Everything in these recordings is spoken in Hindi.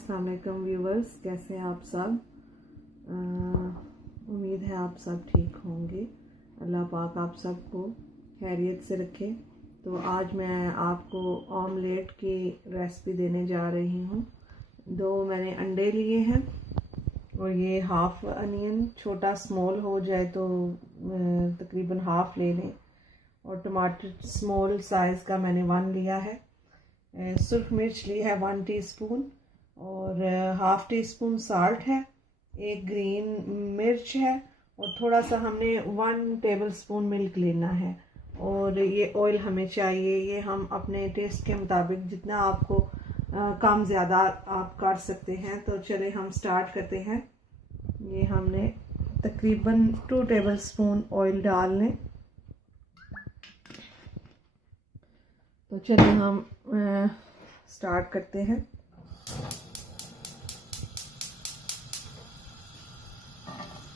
अस्सलाम वालेकुम व्यूवर्स, कैसे हैं आप सब। उम्मीद है आप सब ठीक होंगे। अल्लाह पाक आप सबको खैरियत से रखे। तो आज मैं आपको ऑमलेट की रेसिपी देने जा रही हूँ। 2 मैंने अंडे लिए हैं और ये हाफ अनियन, छोटा स्मॉल हो जाए तो तकरीबन हाफ ले लें, और टमाटर स्मॉल साइज़ का मैंने 1 लिया है। सुर्ख मिर्च ली है 1 टीस्पून, और हाफ टी स्पून साल्ट है, 1 ग्रीन मिर्च है, और थोड़ा सा हमने 1 टेबलस्पून मिल्क लेना है। और ये ऑयल हमें चाहिए, ये हम अपने टेस्ट के मुताबिक जितना आपको कम ज़्यादा आप कर सकते हैं। तो चले हम स्टार्ट करते हैं। ये हमने तकरीबन 2 टेबलस्पून ऑयल डाल लें। तो चलिए हम स्टार्ट करते हैं।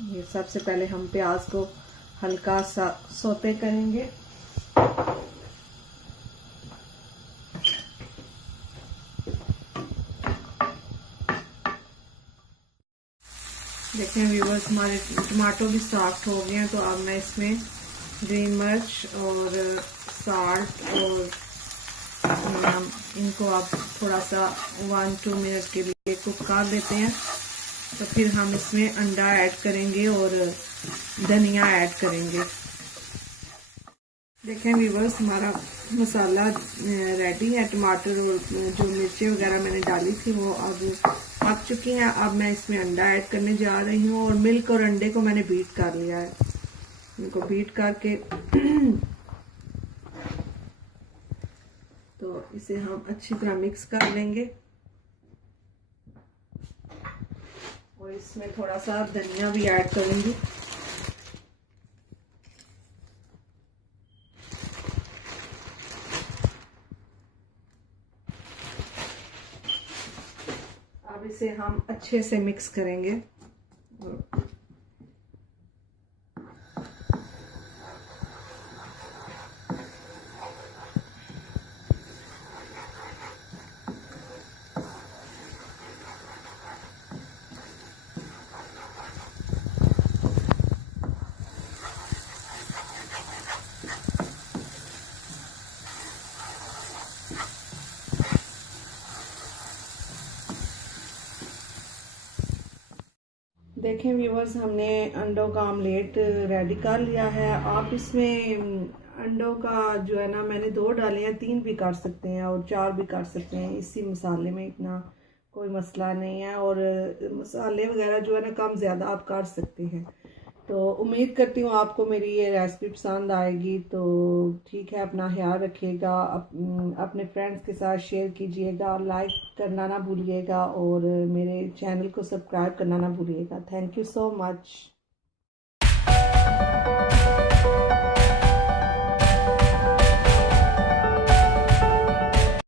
ये सबसे पहले हम प्याज को हल्का सा सौते करेंगे। देखें व्यूवर्स, हमारे टमाटो भी सॉफ्ट हो गए हैं। तो अब मैं इसमें ग्रीन मिर्च और साल्ट और इनको आप थोड़ा सा 1-2 मिनट के लिए कुक कर देते हैं। तो फिर हम इसमें अंडा ऐड करेंगे और धनिया ऐड करेंगे। देखें व्यूवर्स, हमारा मसाला रेडी है। टमाटर और जो मिर्ची वगैरह मैंने डाली थी वो अब पक चुकी हैं। अब मैं इसमें अंडा ऐड करने जा रही हूँ, और मिल्क और अंडे को मैंने बीट कर लिया है। इनको बीट करके तो इसे हम अच्छी तरह मिक्स कर लेंगे, और इसमें थोड़ा सा धनिया भी ऐड करूंगी। अब इसे हम अच्छे से मिक्स करेंगे। देखें व्यूवर्स, हमने अंडों का ऑमलेट रेडी कर लिया है। आप इसमें अंडों का जो है ना, मैंने 2 डाले हैं, 3 भी कर सकते हैं और 4 भी कर सकते हैं। इसी मसाले में इतना कोई मसला नहीं है, और मसाले वगैरह जो है ना कम ज़्यादा आप कर सकते हैं। तो उम्मीद करती हूँ आपको मेरी ये रेसिपी पसंद आएगी। तो ठीक है, अपना ख्याल रखिएगा, अपने फ्रेंड्स के साथ शेयर कीजिएगा, लाइक करना ना भूलिएगा, और मेरे चैनल को सब्सक्राइब करना ना भूलिएगा। Thank you so much.